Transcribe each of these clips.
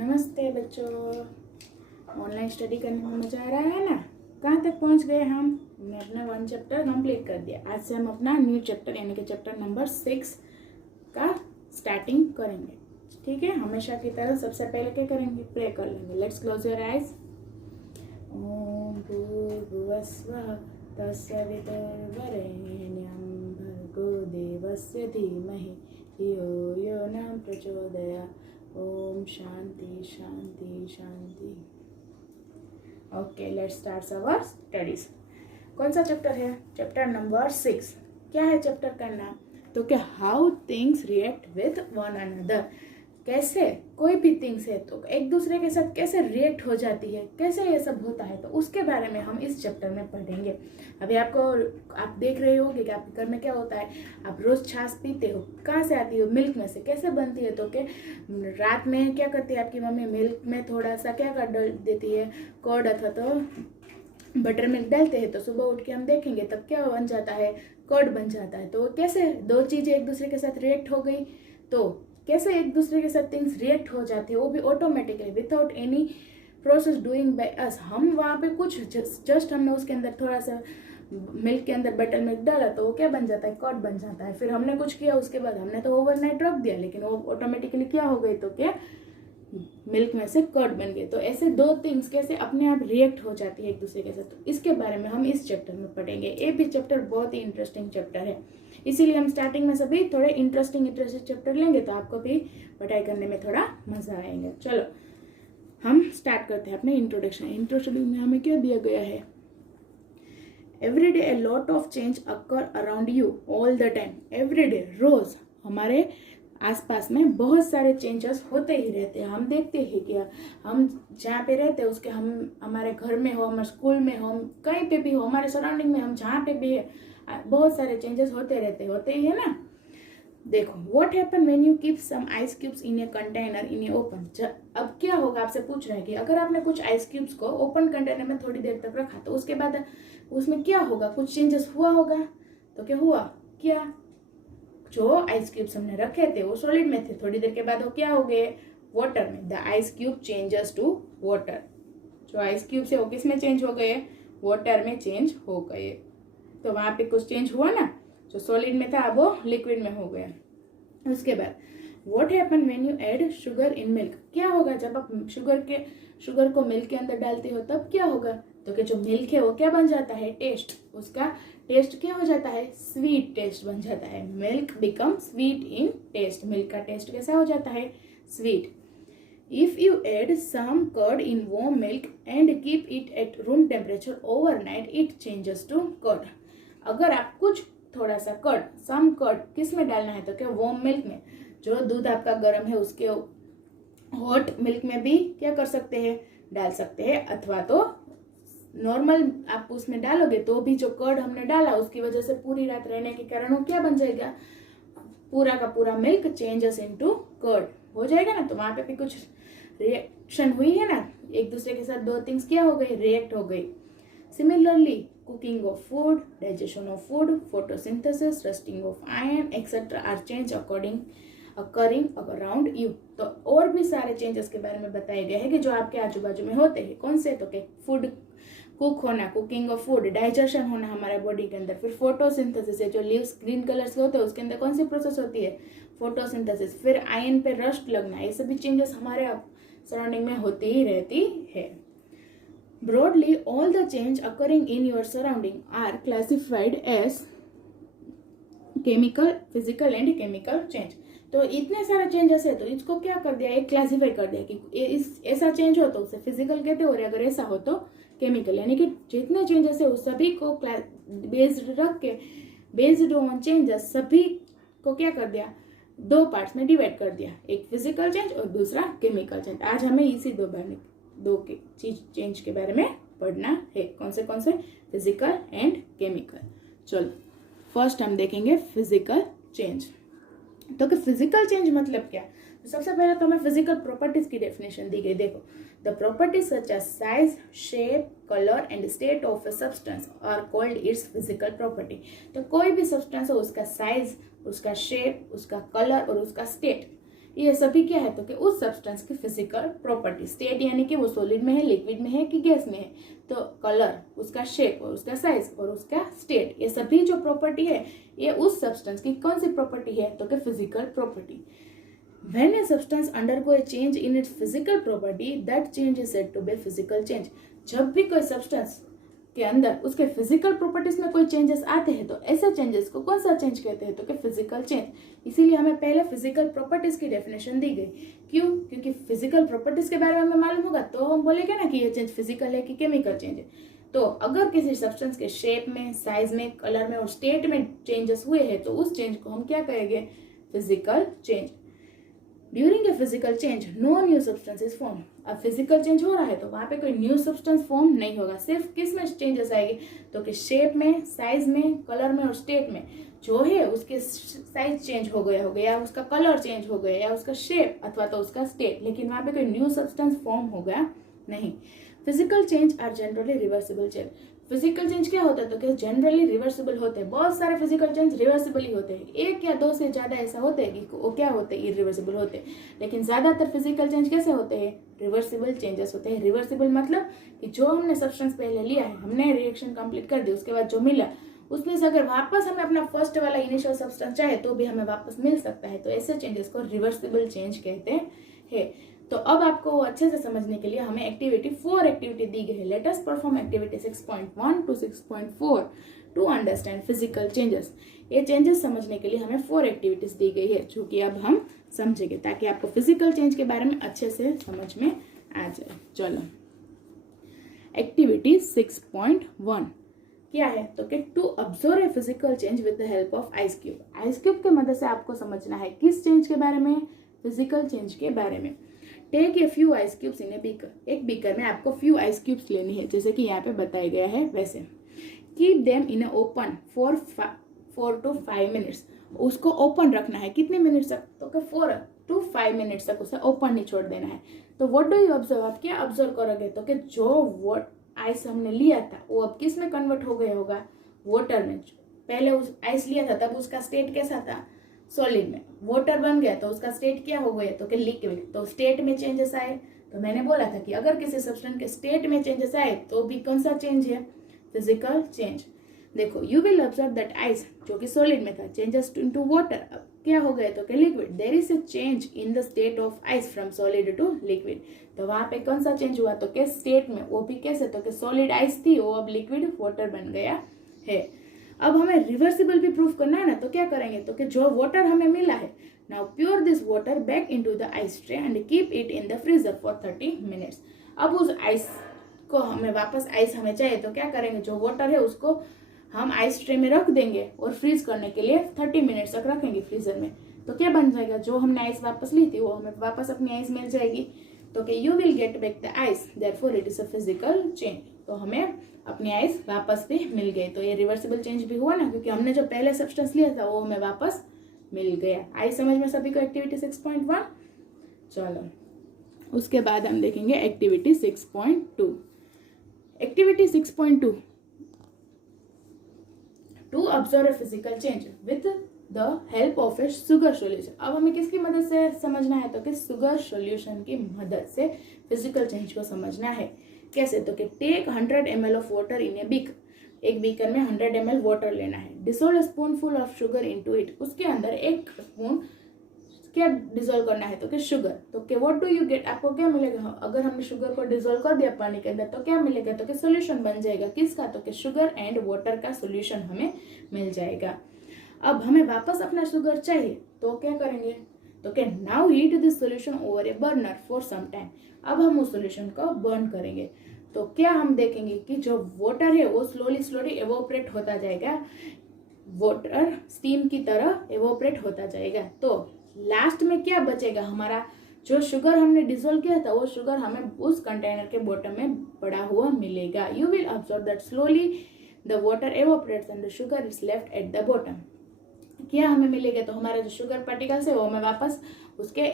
नमस्ते बच्चों। Online study करने में मजा आ रहा है ना। कहाँ तक पहुँच गए हम? हमने अपना 1 चैप्टर कंप्लीट कर दिया। आज से हम अपना न्यू चैप्टर यानी कि चैप्टर नंबर 6 का स्टार्टिंग करेंगे। ठीक है, हमेशा की तरह सबसे पहले क्या करेंगे? प्रे कर लेंगे। Let's close your eyes. ओम भूर्भुवस्वः तत्सवितुर्वरेण्यं भर्गो देवस्य धीमहि धियो यो न प्रचोदयात्। ओम शांति शांति शांति। Okay, let's start our studies. कौन सा चैप्टर है? Chapter number 6। क्या है चैप्टर का नाम? तो क्या how things react with one another. कैसे कोई भी थिंग्स है तो एक दूसरे के साथ कैसे रिएक्ट हो जाती है, कैसे ये सब होता है, तो उसके बारे में हम इस चैप्टर में पढ़ेंगे। अभी आप देख रहे होंगे कि आपके घर में क्या होता है। आप रोज छाछ पीते हो, कहाँ से आती हो? मिल्क में से। कैसे बनती है? तो क्या रात में क्या करती है आपकी मम्मी? मिल्क में थोड़ा सा क्या कर डाल देती है? कर्ड अथवा तो बटर मिल्क डालते हैं। तो सुबह उठ के हम देखेंगे तब क्या बन जाता है? कर्ड बन जाता है। तो कैसे दो चीजें एक दूसरे के साथ रिएक्ट हो गई, तो कैसे एक दूसरे के साथ थिंग्स रिएक्ट हो जाती है, वो भी automatically without any process doing by us. हम वहाँ पे कुछ जस्ट हमने उसके अंदर थोड़ा सा मिल्क के अंदर बटर मिल्क डाला तो वो क्या बन जाता है? कर्ड बन जाता है। फिर हमने कुछ किया, उसके बाद हमने तो ओवरनाइट रख दिया, लेकिन वो ऑटोमेटिकली क्या हो गई? तो क्या मिल्क में से कर्ड बन गए। तो ऐसे दो थिंग्स कैसे अपने आप रिएक्ट हो जाती है एक दूसरे के साथ, तो इसके बारे में हम इस चैप्टर में पढ़ेंगे। ये भी चैप्टर बहुत ही इंटरेस्टिंग चैप्टर है, इसीलिए हम स्टार्टिंग में सभी थोड़े इंटरेस्टिंग चैप्टर लेंगे तो आपको भी पढ़ाई करने में थोड़ा मजा आएगा। चलो हम स्टार्ट करते हैं अपने इंट्रोडक्शन में हमें क्या दिया गया है? Every day a lot of change occur around you all the time. Every day, रोज हमारे आसपास में बहुत सारे चेंजेस होते ही रहते हैं। हम देखते हैं कि हम जहाँ पे रहते हैं उसके हम हमारे घर में हो, हमारे स्कूल में हो, कहीं पे भी हो, हमारे सराउंडिंग में हम जहाँ पे भी है, बहुत सारे चेंजेस होते होते ही है ना। देखो, what happen when you keep some ice cubes in a container in a open. अब क्या होगा? आपसे पूछ रहा है कि अगर आपने कुछ आइस क्यूब्स को ओपन कंटेनर में थोड़ी देर तक रखा तो उसके बाद उसमें क्या होगा? कुछ चेंजेस हुआ होगा। तो क्या हुआ? क्या जो आइस क्यूब्स हमने रखे थे वो सॉलिड में थे, थोड़ी देर के बाद वो क्या हो गए? वाटर में। The ice cube changes to water. जो आइस क्यूब्स है वो किस में चेंज हो गए? वाटर में चेंज हो गए। तो वहां पे कुछ चेंज हुआ ना, जो सॉलिड में था वो लिक्विड में हो गया। उसके बाद what happen when you add sugar in milk. क्या होगा जब आप शुगर को मिल्क के अंदर डालते हो तब क्या होगा? तो कि जो मिल्क है वो क्या बन जाता है? टेस्ट। उसका टेस्ट क्या हो जाता है? स्वीट टेस्ट बन जाता है। Milk become sweet in taste. Milk का टेस्ट कैसा हो जाता है? Sweet. If you add some curd in warm milk and keep it at room temperature overnight, it changes to curd. अगर आप कुछ थोड़ा सा कर्ड, सम कर्ड किस में डालना है? तो क्या वार्म मिल्क में। जो दूध आपका गर्म है उसके हॉट मिल्क में भी क्या कर सकते हैं? डाल सकते हैं, अथवा तो नॉर्मल आप उसमें डालोगे तो भी जो कर्ड हमने डाला उसकी वजह से पूरी रात रहने के कारण वो क्या बन जाएगा? पूरा का पूरा मिल्क चेंजेस इनटू कर्ड हो जाएगा ना। तो वहां पे भी कुछ रिएक्शन हुई है ना, एक दूसरे के साथ दो थिंग्स क्या हो गई? रिएक्ट हो गई। Similarly cooking of food, digestion of food, photosynthesis, rusting of iron, etc. are change occurring around you. तो और भी सारे चेंजेस के बारे में बताया गया है कि जो आपके आजू बाजू में होते हैं। कौन से? तो क्या फूड कुक होना, कुकिंग ऑफ फूड, डाइजेशन होना हमारे बॉडी के अंदर, फिर फोटोसिंथेसिस है, जो लीव्स ग्रीन कलर्स के होते हैं उसके अंदर कौन सी प्रोसेस होती है? फोटोसिंथेसिस। फिर आयन पे रस्ट लगना, ये सभी चेंजेस हमारे सराउंडिंग में होती ही रहती है। Broadly, all the change occurring in your surrounding are classified as chemical, physical and chemical change. तो इतने सारे चेंजेस है तो इसको क्या कर दिया? एक क्लासिफाई कर दिया कि ऐसा चेंज हो तो उसे फिजिकल कहते हैं और अगर ऐसा हो तो केमिकल। यानी कि जितने चेंजेस है उस सभी को बेस्ड रख के, बेस्ड ऑन चेंजेस, सभी को क्या कर दिया? दो पार्ट्स में डिवाइड कर दिया, एक फिजिकल चेंज और दूसरा केमिकल चेंज। आज हमें इसी दो चेंज के बारे में पढ़ना है। कौन से? Physical and chemical. चलो फर्स्ट हम देखेंगे फिजिकल चेंज। तो कि फिजिकल चेंज मतलब क्या? तो सबसे पहले तो हमें फिजिकल प्रॉपर्टीज की डेफिनेशन दी गई। देखो, the properties such as size, shape, colour and state of a substance are called its physical property. तो कोई भी सब्सटेंस हो, उसका साइज, उसका शेप, उसका कलर और उसका स्टेट, ये सभी क्या है, तो कि उस सब्सटेंस की फिजिकल प्रॉपर्टी। स्टेट यानी कि वो सॉलिड में है, लिक्विड में है कि गैस में है, तो कलर, उसका शेप और उसका साइज और उसका स्टेट, ये सभी जो प्रॉपर्टी है ये उस सब्सटेंस की कौन सी प्रॉपर्टी है, तो कि physical property. When a substance undergo a change in its physical property, that change is said to be physical change। जब भी कोई सब्सटेंस के अंदर उसके फिजिकल प्रॉपर्टीज में कोई चेंजेस आते हैं तो ऐसे चेंजेस को कौन सा चेंज कहते हैं, तो कि फिजिकल चेंज। इसीलिए हमें पहले फिजिकल प्रॉपर्टीज की डेफिनेशन दी गई। क्यों? क्योंकि फिजिकल प्रॉपर्टीज के बारे में हमें मालूम होगा तो हम बोलेंगे ना कि ये चेंज फिजिकल है कि केमिकल चेंज है। तो अगर किसी सब्सटेंस के शेप में, साइज में, कलर में और स्टेट में चेंजेस हुए हैं तो उस चेंज को हम क्या कहेंगे, physical change. During a physical change no new substance is form. अब फिजिकल चेंज हो रहा है तो वहां पे कोई न्यू सब्सटेंस फॉर्म नहीं होगा, सिर्फ किस में चेंजेस आएगी, तो कि शेप में, साइज में, कलर में और स्टेट में। जो है उसके साइज चेंज हो गया या उसका कलर चेंज हो गया या उसका शेप अथवा तो उसका स्टेट, लेकिन वहां पे कोई न्यू सब्सटेंस फॉर्म हो गया नहीं। Physical change are generally reversible change. Physical change क्या होता है, तो क्या जनरली रिवर्सिबल होते हैं। बहुत सारे फिजिकल चेंज रिवर्सिबल ही होते हैं, एक या दो से ज्यादा ऐसा होते हैं कि वो क्या होते हैं, इरिवर्सिबल होते हैं। लेकिन ज्यादातर फिजिकल चेंज कैसे होते हैं, रिवर्सिबल चेंजेस होते हैं। रिवर्सिबल मतलब कि जो हमने सब्सटेंस पहले लिया है, हमने रिएक्शन कंप्लीट कर दी, उसके बाद जो मिला उसमें से अगर वापस हमें अपना फर्स्ट वाला इनिशियल सब्सटेंस चाहे तो भी हमें वापस मिल सकता है, तो ऐसे चेंजेस को रिवर्सिबल चेंज कहते हैं। तो अब आपको अच्छे से समझने के लिए हमें एक्टिविटी 4 एक्टिविटी दी गई है। Let us perform activity 6.1 to 6.4 to understand physical changes. ये चेंजेस समझने के लिए हमें 4 एक्टिविटीज दी गई है जो कि अब हम समझेंगे ताकि आपको फिजिकल चेंज के बारे में अच्छे से समझ में आ जाए। चलो, एक्टिविटी 6.1 क्या है, तो कि to observe a physical change with the help of ice cube. Ice cube की मदद से आपको समझना है किस चेंज के बारे में, फिजिकल चेंज के बारे में। Take a few ice cubes in a beaker. एक बीकर में आपको फ्यू आइस क्यूब्स लेनी है जैसे कि यहाँ पे बताया गया है वैसे। Keep them in a open for 4 to 5 minutes. उसको ओपन रखना है कितने मिनट तक, तो 4 to 5 मिनट्स तक उसे ओपन नहीं छोड़ देना है। तो व्हाट डू यू ऑब्जर्व, आप क्या ऑब्जर्व करोगे, तो कि जो आइस हमने लिया था वो अब किस में कन्वर्ट हो गया होगा, वाटर में। पहले उस आइस लिया था तब उसका स्टेट कैसा था, सॉलिड में। वाटर बन गया तो उसका स्टेट क्या हो गया, तो कि लिक्विड। तो स्टेट में चेंजेस आए, तो मैंने बोला था कि अगर किसी सब्सटेंस के स्टेट में चेंजेस आए तो भी कौन सा चेंज है, फिजिकल चेंज। देखो, you will observe that ice जो कि सॉलिड में था चेंजेस इनटू वाटर, अब क्या हो गया, तो कि liquid. There is a change in the state of ice from solid to liquid. तो वहां पे कौन सा चेंज हुआ, तो कि स्टेट में, वो भी कैसे, तो कि सॉलिड आइस थी वो अब लिक्विड वाटर बन गया है। अब हमें रिवर्सिबल भी प्रूफ करना है ना, तो क्या करेंगे, तो कि जो वाटर हमें मिला है, now pure this water back into the ice tray and keep it in the freezer for 30 minutes. अब उस आइस को हमें वापस, आइस हमें चाहिए तो क्या करेंगे, जो वाटर है उसको हम आइस ट्रे में रख देंगे और फ्रीज करने के लिए 30 मिनट्स तक रखेंगे फ्रीजर में। तो क्या बन जाएगा, जो हमने आइस वापस ली थी वो हमें वापस अपनी आइस मिल जाएगी। तो कि you will get back the ice, therefore it is a physical change. तो हमें अपनी आइस वापस भी मिल गई। तो ये रिवर्सिबल चेंज भी हुआ ना, क्योंकि हमने जो पहले सब्सटेंस लिया था वो हमें वापस मिल गया। आई समझ में सभी को एक्टिविटी 6.1। चलो, उसके बाद हम देखेंगे activity 6.2। Activity 6.2 to observe a physical change with the help of a sugar solution. अब हमें किसकी मदद से समझना है, तो कि शुगर सोल्यूशन की मदद से फिजिकल चेंज को समझना है। कैसे, तो कि take 100 ml of water in a beaker. एक बीकर में 100 ml वाटर लेना है। Dissolve a spoonful of sugar into it. उसके अंदर एक स्पून क्या डिसोल्व करना है, तो कि शुगर। तो कि व्हाट डू यू गेट, आपको क्या मिलेगा, अगर हमने शुगर को डिसोल्व कर दिया पानी के अंदर तो क्या मिलेगा, तो कि सोल्यूशन बन जाएगा किसका, तो कि शुगर एंड वाटर का सोल्यूशन हमें मिल जाएगा। अब हमें वापस अपना शुगर चाहिए तो क्या करेंगे, तो कि now heat this solution over a burner for some time. अब हम उस सोल्यूशन को बर्न करेंगे तो क्या हम देखेंगे कि जो वाटर है वो स्लोली एवोपरेट होता जाएगा, वाटर स्टीम की तरह एवोपरेट होता जाएगा। तो लास्ट में क्या बचेगा, हमारा जो शुगर हमने डिसोल्व किया था वो शुगर हमें उस कंटेनर के बॉटम में पड़ा हुआ मिलेगा। You will observe that slowly the water evaporates and the sugar is left at the bottom. क्या हमें मिलेगा, तो हमारा जो शुगर पार्टिकल्स है वो हमें वापस उसके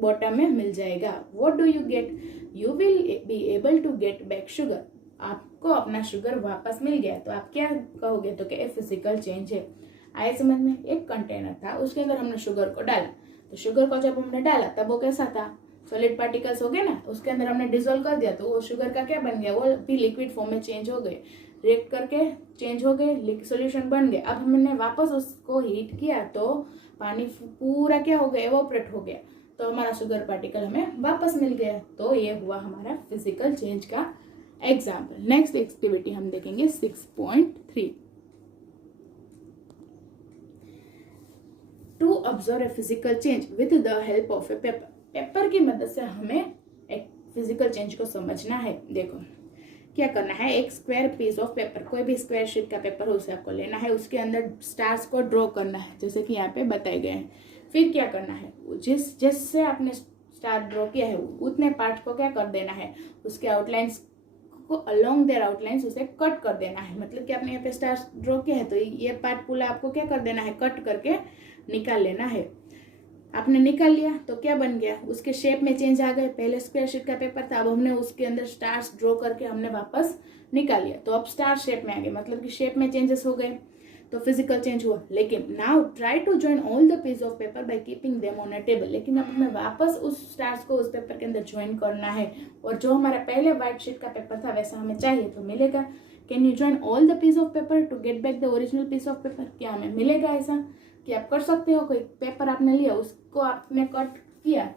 बॉटम में मिल जाएगा। What do you get, you will be able to get back sugar. आपको अपना शुगर वापस मिल गया तो आप क्या कहोगे, तो क्या फिजिकल चेंज है। आए समझ में, एक कंटेनर था उसके अंदर हमने शुगर को डाला तो शुगर को जब हमने डाला तब वो कैसा था, सॉलिड पार्टिकल्स हो गए ना, उसके अंदर हमने डिसोल्व कर दिया तो वो शुगर का क्या बन गया, वो भी लिक्विड फॉर्म में चेंज हो गए, रिएक्ट करके चेंज हो गए, सॉल्यूशन बन गए। अब हमने वापस उसको हीट किया तो पानी पूरा क्या हो गया, एवोपरेट हो गया, तो हमारा शुगर पार्टिकल हमें वापस मिल गया। तो ये हुआ हमारा फिजिकल चेंज का एग्जाम्पल। नेक्स्ट एक्टिविटी हम देखेंगे 6.3, to observe a physical change with the help of a paper. Paper की मदद से हमें एक फिजिकल चेंज को समझना है। देखो क्या करना है, एक स्क्वायर पीस ऑफ पेपर, कोई भी स्क्वायर शीट का पेपर हो उसे आपको लेना है, उसके अंदर स्टार्स को ड्रॉ करना है जैसे कि यहाँ पे बताए गए हैं। फिर क्या करना है, जिससे आपने स्टार ड्रॉ किया है उतने पार्ट को क्या कर देना है, उसके आउटलाइंस को अलोंग देयर आउटलाइंस उसे कट कर देना है। मतलब कि आपने यहाँ पे स्टार ड्रॉ किया है तो ये पार्ट पूरा आपको क्या कर देना है, कट करके निकाल लेना है। आपने निकाल लिया तो क्या बन गया, उसके शेप में चेंज आ गए। पहले स्क्वायर शीट का पेपर था, अब हमने उसके अंदर स्टार्स ड्रॉ करके हमने वापस निकाल लिया तो अब स्टार शेप में आ गए, मतलब कि शेप में चेंजेस हो गए, तो फिजिकल चेंज हुआ। लेकिन now try to join all the piece of paper by keeping them on a table. लेकिन अब हमें वापस उस स्टार्स को उस पेपर के अंदर ज्वाइन करना है, और जो हमारा पहले व्हाइट शीट का पेपर था वैसा हमें चाहिए तो मिलेगा। Can you join all the piece of paper to get back the original piece of paper? क्या हमें मिलेगा ऐसा कि आप कर सकते हो? कोई पेपर आपने लिया, उसको आपने कट किया,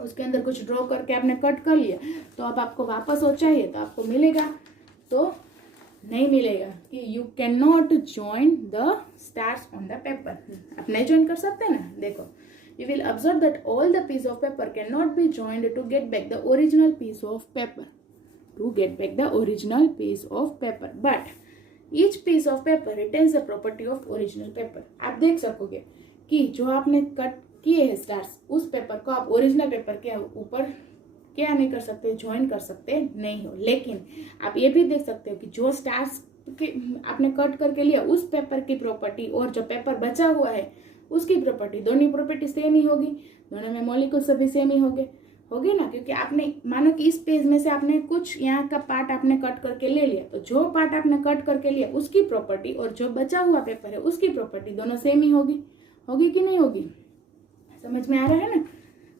उसके अंदर कुछ ड्रॉ करके आपने कट कर लिया, तो अब आपको वापस वो चाहिए तो आपको मिलेगा? तो नहीं मिलेगा कि you can not join the stars on the paper. आप नहीं ज्वाइन कर सकते ना। देखो, you will observe that all the piece of paper cannot be joined to get back the original piece of paper, but each piece of paper retains the property of original paper। आप देख सकोगे कि जो आपने cut किए हैं stars, उस paper को आप ओरिजिनल पेपर के ऊपर क्या नहीं कर सकते, ज्वाइन कर सकते नहीं हो। लेकिन आप ये भी देख सकते हो कि जो स्टार्स के आपने कट करके लिया उस पेपर की प्रॉपर्टी और जो पेपर बचा हुआ है उसकी प्रॉपर्टी, दोनों प्रॉपर्टी सेम ही होगी, दोनों में मॉलिक्यूल सभी सेम ही होगी ना। क्योंकि आपने मानो कि इस पेज में से आपने कुछ यहाँ का पार्ट आपने कट करके ले लिया, तो जो पार्ट आपने कट करके लिया उसकी प्रॉपर्टी और जो बचा हुआ पेपर है उसकी प्रॉपर्टी दोनों सेम ही होगी कि नहीं होगी? समझ में आ रहा है ना?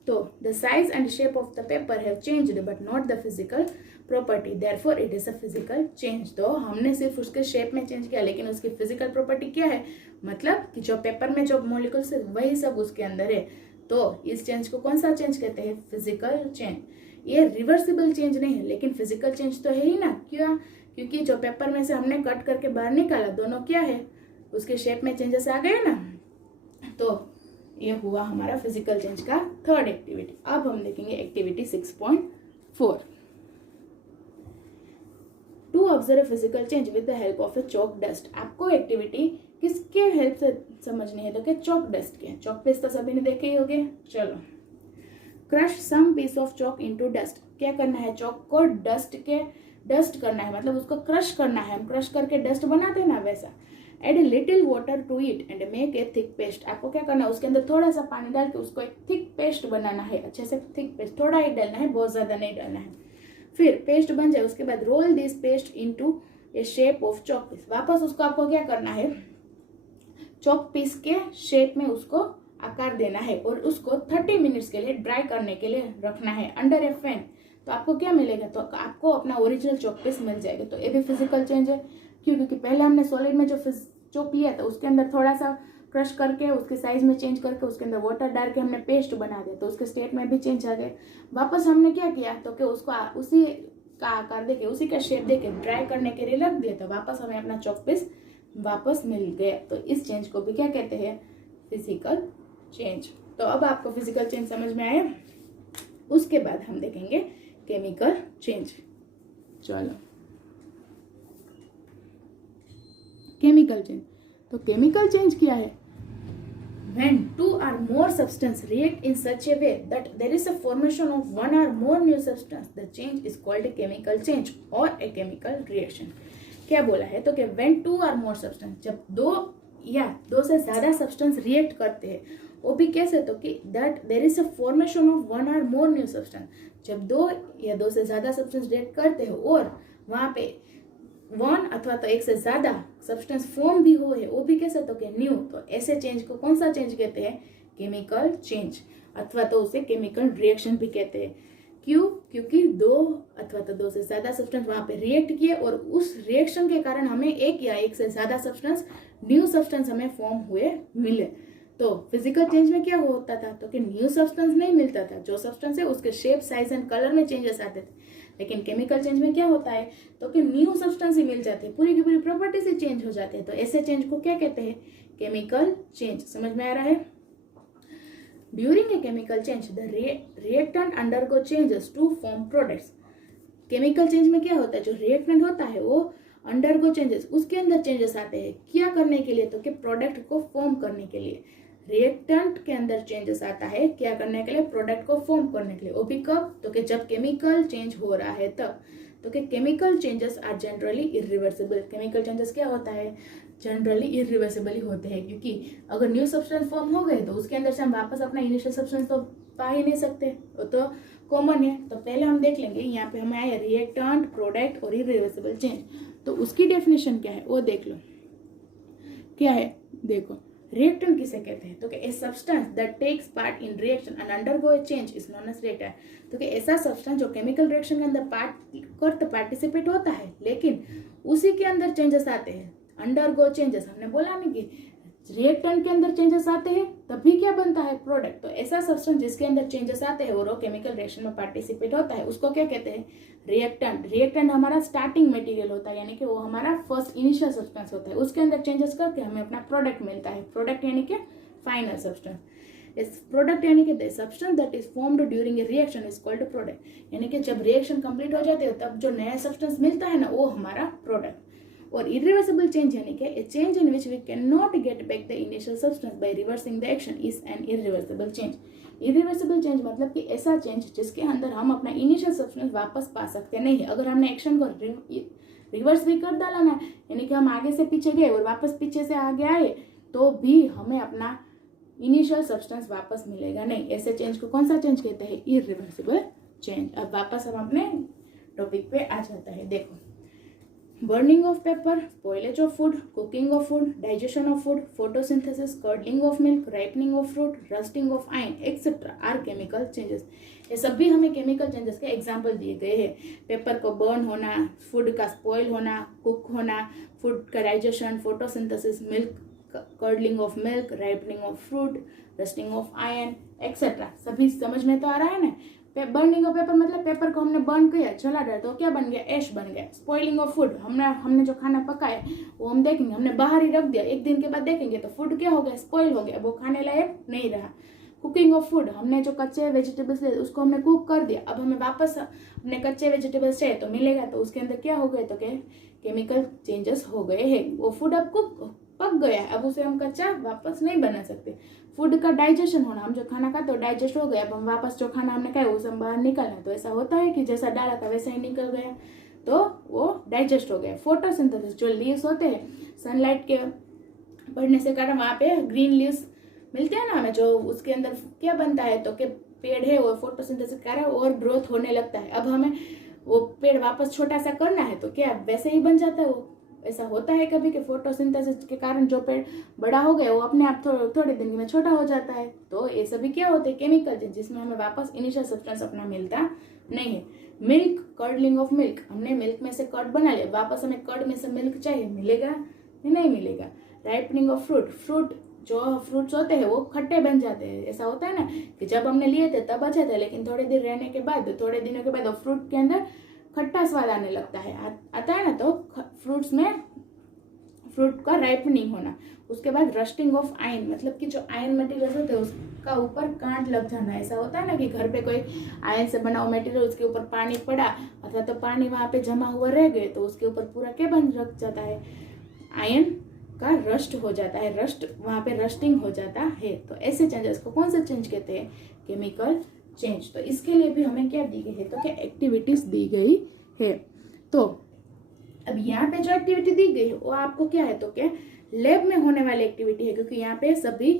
तो the size and shape of the paper have changed but not the physical property, therefore it is a physical change. तो हमने सिर्फ उसके शेप में चेंज किया, लेकिन उसकी फिजिकल प्रॉपर्टी क्या है, मतलब कि जो पेपर में जो मॉलिक्यूल्स है वही सब उसके अंदर है। तो इस चेंज को कौन सा चेंज कहते हैं? Physical change. ये रिवर्सिबल चेंज नहीं है, लेकिन फिजिकल चेंज तो है ही ना। क्यों? क्योंकि जो पेपर में से हमने कट करके बाहर निकाला, दोनों क्या है, उसके शेप में चेंजेस आ गए ना। तो ये हुआ हमारा फिजिकल चेंज का थर्ड एक्टिविटी। अब हम देखेंगे activity 6.4, to observe physical change with the help of a chalk dust. आपको एक्टिविटी किसके हेल्प से समझनी है? तो क्या चॉक डस्ट के। चॉक पेस्ट तो सभी ने देखे ही होंगे। चलो, crush some piece of chalk into dust. क्या करना है? चॉक को डस्ट करना है, मतलब उसको क्रश करना है। हम क्रश करके डस्ट बनाते हैं ना, वैसा। Add little water to it and make a thick paste. आपको क्या करना है? उसके अंदर थोड़ा सा पानी डाल के उसको एक थिक पेस्ट बनाना है, अच्छे से थिक पेस्ट, थोड़ा ही डालना है, बहुत ज्यादा नहीं डालना है। फिर पेस्ट बन जाए उसके बाद roll this paste into a shape of chalk piece. वापस उसको आपको क्या करना है? चॉक पीस के शेप में उसको आकार देना है और उसको 30 मिनट्स के लिए ड्राई करने के लिए रखना है अंडर ए फैन। तो आपको क्या मिलेगा? तो आपको अपना ओरिजिनल चॉक पीस मिल जाएगा। तो ये भी फिजिकल चेंज है। क्यों? क्योंकि पहले हमने सॉलिड में जो चॉक लिया था उसके अंदर थोड़ा सा क्रश करके उसके साइज में चेंज करके उसके अंदर वाटर डाल के हमने पेस्ट बना दिया, तो उसके स्टेट में भी चेंज आ गए। वापस हमने क्या किया? तो कि उसको उसी का आकार देके, उसी का शेप देके ड्राई करने के लिए रख दिया, तो वापस हमें अपना चॉक पीस वापस मिल गया। तो इस चेंज को भी क्या कहते हैं? Physical change. तो अब आपको फिजिकल चेंज समझ में आया। उसके बाद हम देखेंगे केमिकल चेंज। चलो, केमिकल चेंज। तो केमिकल चेंज क्या है? When two or more substances react in such a way that there is a formation of one or more new substance, the change is called a chemical change or a chemical reaction। क्या बोला है? तो कि when two or more substance, जब दो से ज्यादा substance react करते हैं, वो भी कैसे? तो कि that there is a formation of one or more new substance, जब दो से ज्यादा सब्सटेंस रिएक्ट करते हैं और वहां पे वन अथवा तो एक से ज्यादा सब्सटेंस फॉर्म भी हो है, वो भी कैसे? तो कि न्यू। तो ऐसे चेंज को कौन सा चेंज कहते हैं? केमिकल चेंज, अथवा तो उसे केमिकल रिएक्शन भी कहते हैं। क्यों? क्योंकि दो अथवा तो दो से ज्यादा सब्सटेंस वहां पे रिएक्ट किए और उस रिएक्शन के कारण हमें एक या एक से ज्यादा सब्सटेंस, न्यू सब्सटेंस हमें फॉर्म हुए मिले। तो फिजिकल चेंज में क्या होता था, तो कि न्यू सब्सटेंस नहीं मिलता था, जो सब्सटेंस है उसके शेप, साइज एंड कलर में चेंजेस आते थे। लेकिन केमिकल चेंज में क्या होता है, तो कि न्यू सब्सटेंस ही मिल जाती है, पूरी की पूरी प्रॉपर्टीज ही चेंज हो जाती है। तो ऐसे चेंज को क्या कहते हैं, केमिकल चेंज। समझ में आ रहा है? During a chemical change, the reactant undergo changes to form products. Chemical change में क्या होता है, जो रिएक्टेंट होता है वो अंडरगो चेंजेस, उसके अंदर चेंजेस आते हैं। क्या करने के लिए, तो कि प्रोडक्ट को फॉर्म करने के लिए। रिएक्टेंट के अंदर चेंजेस आता है क्या करने के लिए, प्रोडक्ट को फॉर्म करने के लिए। वो भी कब, तो कि जब केमिकल चेंज हो रहा है तब। तो कि chemical changes are generally irreversible. Chemical changes क्या होता है, जनरली इरिवर्सिबल ही होते हैं, क्योंकि अगर न्यू सब्सटेंस फॉर्म हो गए तो उसके अंदर से हम वापस अपना इनिशियल सब्सटेंस तो पा ही नहीं सकते, वो तो कॉमन है। तो पहले हम देख लेंगे, यहाँ पे हमें आया रिएक्टेंट, प्रोडक्ट और इरिवर्सिबल चेंज। तो उसकी डेफिनेशन क्या है वो देख लो, क्या है देखो। रिएक्टेंट किसे कहते हैं, तो कि a substance that takes part in reaction and undergo a change is known as reactant. तो कि ऐसा सब्सटेंस जो केमिकल रिएक्शन के अंदर पार्टिसिपेट होता है, लेकिन उसी के अंदर चेंजेस आते हैं, अंडरगो चेंजेस। हमने बोला नहीं कि रिएक्टेंट के अंदर चेंजेस आते हैं तभी क्या बनता है, प्रोडक्ट। तो ऐसा सब्सटेंस जिसके अंदर चेंजेस आते हैं और वो केमिकल रिएक्शन में पार्टिसिपेट होता है, उसको क्या कहते हैं, रिएक्टेंट। रिएक्टेंट हमारा स्टार्टिंग मटेरियल होता है, यानी कि वो हमारा फर्स्ट इनिशियल सब्सटेंस होता है, उसके अंदर चेंजेस करके हमें अपना प्रोडक्ट मिलता है। प्रोडक्ट यानी कि फाइनल सब्सटेंस। इस प्रोडक्ट यानी कि the substance that is formed during a reaction is called product. यानी कि जब रिएक्शन कंप्लीट हो जाती है तब जो नया सब्सटेंस मिलता है ना, वो हमारा प्रोडक्ट। और irreversible change यानी कि a change in which we cannot get back the initial substance by reversing the action is an irreversible change. irreversible change मतलब कि ऐसा चेंज जिसके अंदर हम अपना इनिशियल सब्सटेंस वापस पा सकते नहीं है। अगर हमने एक्शन को रिवर्स भी कर डाला ना, यानी कि हम आगे से पीछे गए और वापस पीछे से आगे आए, तो भी हमें अपना इनिशियल सब्सटेंस वापस मिलेगा नहीं। ऐसे चेंज को कौन सा चेंज कहते हैं, इरिवर्सिबल चेंज। अब वापस हम अपने टॉपिक पे आ जाता है। देखो, burning of pepper, spoilage of food, cooking of food, digestion of food, photosynthesis, curdling of milk, ripening of fruit, rusting of iron, etc. are chemical changes. ये सभी हमें केमिकल चेंजेस के एग्जाम्पल दिए गए हैं। पेपर को बर्न होना, food का स्पॉइल होना, कुक होना, फूड का digestion, photosynthesis, milk, curdling of milk, ripening of fruit, rusting of iron etcetera. सभी समझ में तो आ रहा है ना। बर्निंग ऑफ पेपर मतलब पेपर को हमने बर्न किया, जला डाला, तो क्या बन गया, ऐश बन गया। स्पॉइलिंग ऑफ फूड, हमने जो खाना पकाया वो हम देखेंगे, हमने बाहर ही रख दिया, एक दिन के बाद देखेंगे तो फूड क्या हो गया, स्पॉइल हो गया, वो खाने लायक नहीं रहा। कुकिंग ऑफ फूड, हमने जो कच्चे वेजिटेबल्स ले उसको हमने कुक कर दिया, अब हमें वापस अपने कच्चे वेजिटेबल्स चाहिए तो मिलेगा, तो उसके अंदर क्या हो गए, तो क्या केमिकल चेंजेस हो गए हैं। वो फूड अब कुक पक गया है, अब उसे हम कच्चा वापस नहीं बना सकते। फूड का डाइजेशन होना, हम जो खाना खाते हो डाइजेस्ट हो गया, अब हम वापस जो खाना हमने खाया उसे हम बाहर निकालना, तो ऐसा होता है कि जैसा डाला था वैसा ही निकल गया, तो वो डाइजेस्ट हो गया। फोटोसिंथेसिस, जो लीव्स होते हैं सनलाइट के पड़ने से कारण वहाँ पे ग्रीन लीव्स मिलते हैं ना हमें, जो उसके अंदर क्या बनता है, तो कि पेड़ है वो फोटोसिंथेसिस के कारण और ग्रोथ होने लगता है। अब हमें वो पेड़ वापस छोटा सा करना है तो क्या वैसे ही बन जाता है वो। ऐसा होता है कभी कि फोटोसिंथेसिस के कारण जो पेड़ बड़ा हो गया वो अपने आप थोड़े दिन में छोटा हो जाता है। तो ये सभी क्या होते हैं, केमिकल चेंज, जिसमें हमें वापस इनिशियल सब्सटेंस अपना मिलता नहीं है। मिल्क, कर्डलिंग ऑफ मिल्क, हमने मिल्क में से कर्ड बना लिया, वापस हमें कर्ड में से मिल्क चाहिए, मिलेगा नहीं मिलेगा। राइपनिंग ऑफ फ्रूट, जो फ्रूट्स होते हैं वो खट्टे बन जाते हैं। ऐसा होता है ना कि जब हमने लिए थे तब अच्छे थे, लेकिन थोड़े दिन रहने के बाद, थोड़े दिनों के बाद वो फ्रूट के अंदर खट्टा स्वाद आने लगता है, आता है ना। तो फ्रूट्स में फ्रूट का राइपनिंग होना, उसके बाद रस्टिंग ऑफ आयरन, मतलब कि जो आयरन मटेरियल होते हैं उसका ऊपर कांट लग जाना। ऐसा होता है ना कि घर पे कोई आयरन से बना हुआ मटेरियल, उसके ऊपर पानी पड़ा अथवा तो पानी वहां पे जमा हुआ रह गए तो उसके ऊपर पूरा क्या बन रख जाता है, आयरन का रस्ट हो जाता है, रस्ट वहां पे रस्टिंग हो जाता है। तो ऐसे चेंजेस को कौन सा चेंज कहते हैं, केमिकल चेंज। तो इसके लिए भी हमें क्या दी गई है, तो क्या एक्टिविटीज दी गई है। तो अब यहाँ पे जो एक्टिविटी दी गई है वो आपको क्या है, तो क्या लैब में होने वाली एक्टिविटी है, क्योंकि यहाँ पे सभी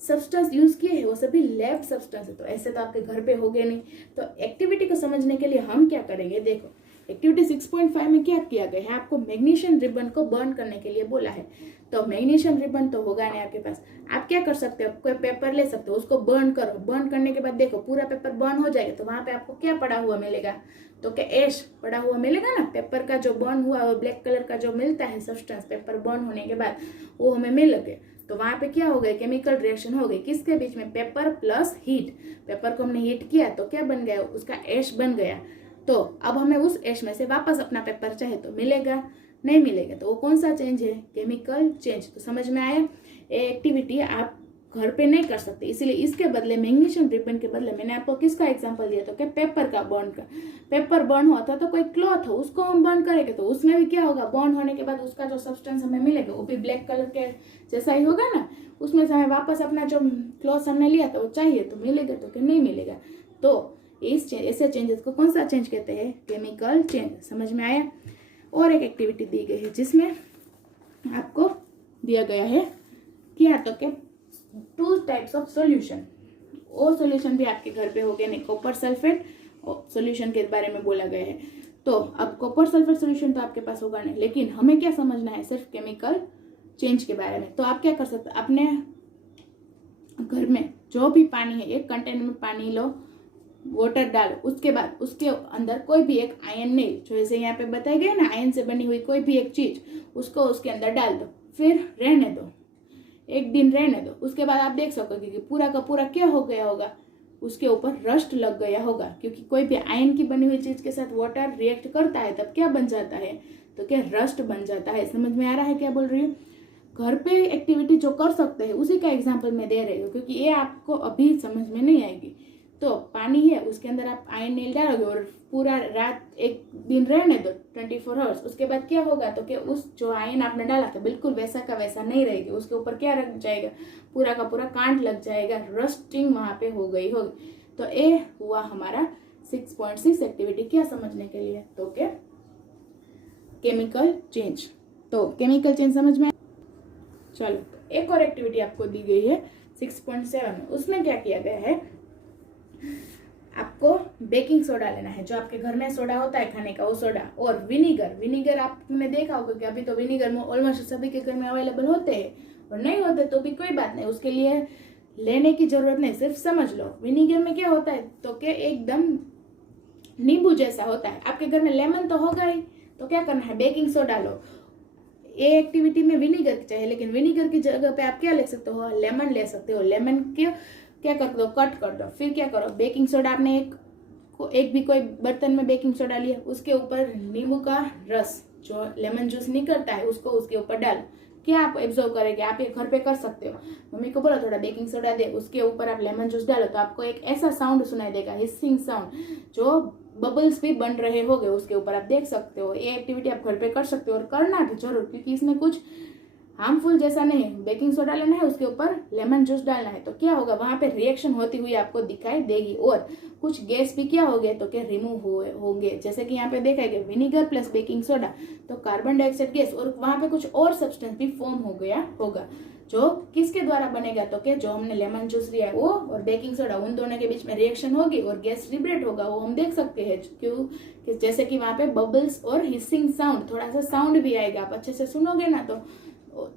सब्सटेंस यूज किए हैं वो सभी लैब सब्सटेंस है, तो ऐसे तो आपके घर पे हो गए नहीं। तो एक्टिविटी को समझने के लिए हम क्या करेंगे, देखो एक्टिविटी 6.5 में क्या किया गया है, आपको मैग्नीशियम रिबन को बर्न करने के लिए बोला है। तो मैग्नीशियम रिबन तो होगा नहीं आपके पास, आप क्या कर सकते हो, कोई पेपर ले सकते हो, उसको बर्न करो। बर्न करने के बाद देखो पूरा पेपर बर्न हो जाएगा, तो वहां पे आपको क्या पड़ा हुआ मिलेगा, तो क्या ऐश पड़ा हुआ मिलेगा ना। पेपर का जो बर्न हुआ और ब्लैक कलर का जो मिलता है सब्सटेंस पेपर बर्न होने के बाद, वो हमें मिल गए। तो वहां पे क्या हो गया, केमिकल रिएक्शन हो गई, किसके बीच में, पेपर प्लस हीट। पेपर को हमने हीट किया तो क्या बन गया, उसका ऐश बन गया। तो अब हमें उस ऐश में से वापस अपना पेपर चाहे तो मिलेगा, नहीं मिलेगा। तो वो कौन सा चेंज है, केमिकल चेंज। तो समझ में आया, ये एक्टिविटी आप घर पे नहीं कर सकते, इसीलिए इसके बदले मैग्नीशियम रिबन के बदले मैंने आपको किसका एग्जांपल दिया, तो क्या पेपर का बर्न का। पेपर बर्न हुआ था तो कोई क्लॉथ हो उसको हम बर्न करेंगे, तो उसमें भी क्या होगा, बर्न होने के बाद उसका जो सब्सटेंस हमें मिलेगा वो भी ब्लैक कलर के जैसा ही होगा ना। उसमें से हमें वापस अपना जो क्लॉथ हमने लिया था वो चाहिए तो मिलेगा, तो क्या नहीं मिलेगा। तो इस ऐसे चेंजेस को कौन सा चेंज कहते हैं, केमिकल चेंज। समझ में आया। और एक एक्टिविटी दी गई है जिसमें आपको दिया गया है क्या, तो क्या 2 टाइप्स ऑफ सॉल्यूशन। वो सॉल्यूशन भी आपके घर पे हो गया नहीं, कॉपर सल्फेट सॉल्यूशन के बारे में बोला गया है। तो अब कॉपर सल्फेट सॉल्यूशन तो आपके पास होगा नहीं, लेकिन हमें क्या समझना है, सिर्फ केमिकल चेंज के बारे में। तो आप क्या कर सकते हैं, अपने घर में जो भी पानी है, एक कंटेनर में पानी लो, वाटर डालो, उसके बाद उसके अंदर कोई भी एक आयन नेल, जो जैसे यहाँ पे बताया गया ना, आयन से बनी हुई कोई भी एक चीज, उसको उसके अंदर डाल दो, फिर रहने दो, एक दिन रहने दो। उसके बाद आप देख सकोगे कि पूरा का पूरा क्या हो गया होगा, उसके ऊपर रस्ट लग गया होगा, क्योंकि कोई भी आयन की बनी हुई चीज के साथ वाटर रिएक्ट करता है तब क्या बन जाता है, तो क्या रस्ट बन जाता है। समझ में आ रहा है क्या बोल रही हूँ। घर पे एक्टिविटी जो कर सकते हैं उसी का एग्जाम्पल मैं दे रही हूँ, क्योंकि ये आपको अभी समझ में नहीं आएगी। तो पानी है, उसके अंदर आप आयन नेल डालोगे और पूरा रात एक दिन रहने दो 24 आवर्स। उसके बाद क्या होगा, तो क्या उस जो आयन आपने डाला था बिल्कुल वैसा का वैसा नहीं रहेगी, उसके ऊपर क्या रख जाएगा, पूरा का पूरा कांट लग जाएगा, रस्टिंग वहां पे हो गई होगी। तो ये हुआ हमारा 6.6 एक्टिविटी, क्या समझने के लिए, तो क्या केमिकल चेंज। तो केमिकल चेंज समझ में। चलो एक और एक्टिविटी आपको दी गई है 6.7 में। उसमें क्या किया गया है, आपको बेकिंग सोडा लेना है, जो आपके घर में सोडा होता है खाने का वो सोडा, और विनीगर। विनीगर आपने देखा होगा कि अभी तो विनीगर में ऑलमोस्ट सभी के घर में अवेलेबल होते हैं, और नहीं होते तो भी कोई बात नहीं, उसके लिए लेने की जरूरत नहीं, सिर्फ समझ लो विनीगर में क्या होता है, तो क्या एकदम नींबू जैसा होता है। आपके घर में लेमन तो होगा ही, तो क्या करना है, बेकिंग सोडा लो। ये एक्टिविटी में विनीगर चाहिए, लेकिन विनीगर की जगह पे आप क्या ले सकते हो, लेमन ले सकते हो। लेमन के क्या कर दो, कट कर दो, फिर क्या करो, बेकिंग सोडा आपने एक भी कोई बर्तन में बेकिंग सोडा लिया, उसके ऊपर नींबू का रस जो लेमन जूस निकलता है उसको उसके ऊपर डालो, क्या आप एब्जॉर्व करेंगे। आप ये घर पे कर सकते हो, मम्मी को बोलो थोड़ा बेकिंग सोडा दे, उसके ऊपर आप लेमन जूस डालो, तो आपको एक ऐसा साउंड सुनाई देगा, हिसिंग साउंड, जो बबल्स भी बन रहे होंगे उसके ऊपर, आप देख सकते हो। ये एक्टिविटी आप घर पे कर सकते हो, और करना भी जरूर, क्योंकि इसमें कुछ हार्मफुल जैसा नहीं है। बेकिंग सोडा लेना है, उसके ऊपर लेमन जूस डालना है, तो क्या होगा, वहां पे रिएक्शन होती हुई आपको दिखाई देगी, और कुछ गैस भी क्या हो गए, तो क्या रिमूव होंगे। जैसे कि यहाँ पे देखा है कि विनीगर प्लस बेकिंग सोडा, तो कार्बन डाइऑक्साइड गैस, और वहां पे कुछ और सब्सटेंस भी फॉर्म हो गया होगा, जो किसके द्वारा बनेगा, तो क्या जो हमने लेमन जूस लिया है वो और बेकिंग सोडा, उन दोनों के बीच में रिएक्शन होगी और गैस लिबरेट होगा, वो हम देख सकते हैं। क्यों, जैसे कि वहां पे बबल्स और हिसिंग साउंड, थोड़ा सा साउंड भी आएगा, आप अच्छे से सुनोगे ना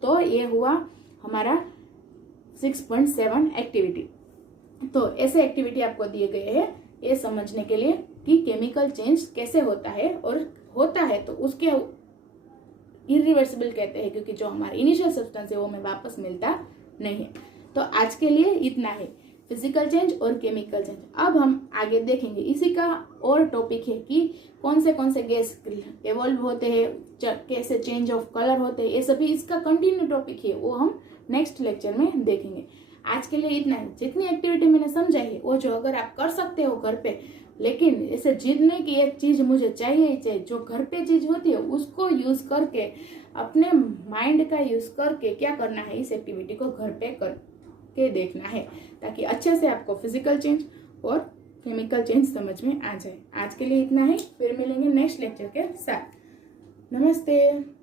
तो ये हुआ हमारा 6.7 एक्टिविटी। तो ऐसे एक्टिविटी आपको दिए गए हैं ये समझने के लिए कि केमिकल चेंज कैसे होता है, और होता है तो उसके इरिवर्सिबल कहते हैं, क्योंकि जो हमारा इनिशियल सब्सटेंस है वो हमें वापस मिलता नहीं है। तो आज के लिए इतना है, फिजिकल चेंज और केमिकल चेंज। अब हम आगे देखेंगे, इसी का और टॉपिक है कि कौन से गैस एवॉल्व होते हैं, कैसे चेंज ऑफ कलर होते हैं, ये सभी इसका कंटिन्यू टॉपिक है, वो हम नेक्स्ट लेक्चर में देखेंगे। आज के लिए इतना है। जितनी एक्टिविटी मैंने समझाई है वो जो अगर आप कर सकते हो घर पे, लेकिन ऐसे जिद नहीं कि ये चीज मुझे चाहिए ही चाहिए, जो घर पे चीज होती है उसको यूज करके, अपने माइंड का यूज करके क्या करना है, इस एक्टिविटी को घर पे करके देखना है, ताकि अच्छे से आपको फिजिकल चेंज और केमिकल चेंज समझ में आ जाए। आज के लिए इतना ही, फिर मिलेंगे नेक्स्ट लेक्चर के साथ। नमस्ते।